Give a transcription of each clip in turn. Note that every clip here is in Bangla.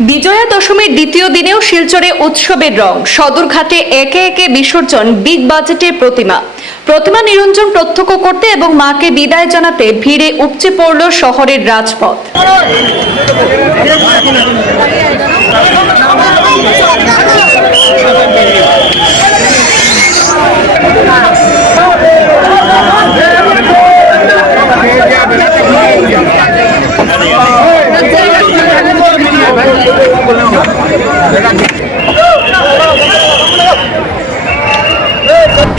বিজয়া দশমীর দ্বিতীয় দিনেও শিলচরে উৎসবের রং। সদরঘাটে একে একে বিসর্জন বিগ বাজেটের প্রতিমা। প্রতিমা নিরঞ্জন প্রত্যক্ষ করতে এবং মাকে বিদায় জানাতে ভিড়ে উপচে পড়ল শহরের রাজপথ। ¡Vamos! ¡Vamos! ¡Vamos! ¡Vamos! ¡Vamos! ¡Vamos!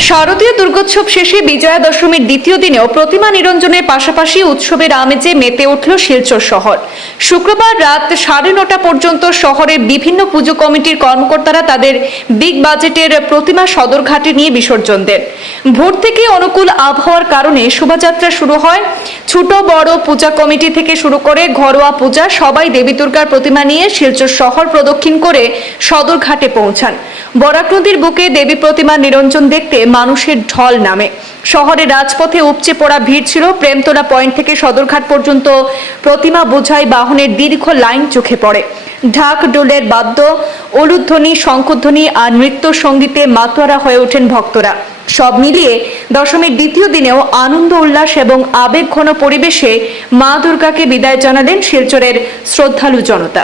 শারদীয় দুর্গোৎসব শেষে বিজয়া দশমীর দ্বিতীয় দিনেও প্রতিমা নিরঞ্জনের পাশাপাশি উৎসবের আমেজে মেতে উঠল শিলচর শহর। শুক্রবার রাত সাড়ে নটা পর্যন্ত শহরের বিভিন্ন পুজো কমিটির কর্মকর্তারা তাদের বিগ বাজেটের প্রতিমা সদরঘাটে নিয়ে বিসর্জন দেন। ভোর থেকে অনুকূল আবহাওয়ার কারণে শোভাযাত্রা শুরু হয়। ছোট, বড় পূজা কমিটি থেকে শুরু করে ঘরোয়া পূজা সবাই দেবী দুর্গার প্রতিমা নিয়ে শিলচর শহর প্রদক্ষিণ করে সদরঘাটে পৌঁছান। বরাক নদীর বুকে দেবী প্রতিমা নিরঞ্জন দেখতে মানুষের ঢল নামে। শহরে রাজপথে উপচে পড়া ভিড় ছিল। প্রেমতলা পয়েন্ট থেকে সদরঘাট পর্যন্ত প্রতিমা বোঝাই বাহনের দীর্ঘ লাইন চোখে পড়ে। ঢাক ডোলের বাদ্য অলুধ্বনি শঙ্খধ্বনি আর নৃত্য সঙ্গীতে মাতোয়ারা হয়ে ওঠেন ভক্তরা। সব মিলিয়ে দশমীর দ্বিতীয় দিনেও আনন্দ, উল্লাস এবং আবেগঘন পরিবেশে মা দুর্গাকে বিদায় জানালেন শিলচরের শ্রদ্ধালু জনতা।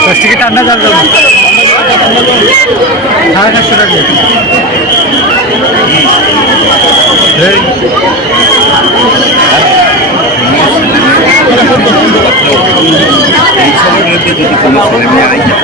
দশ টিকিট আন্দাজ আর যাব সাড়ে চারশো টাকা এই, মধ্যে যদি কোনো ছেলে মেয়ে আইয়া